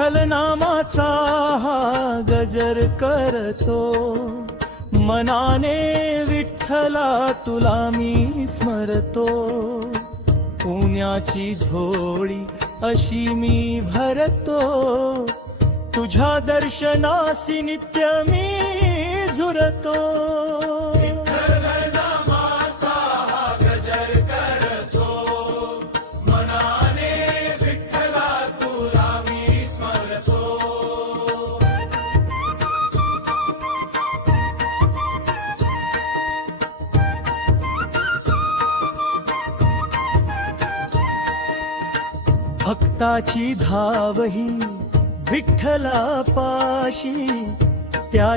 विठ्ठल नामाचा हा गजर करतो, मनाने विठ्ठला तुला मी स्मरतो. पुण्याची झोळी अशी मी भरतो, तुझ्या दर्शनासी नित्य मी झुरतो. भक्ताची धाव ही विठ्ठला पाशी, त्या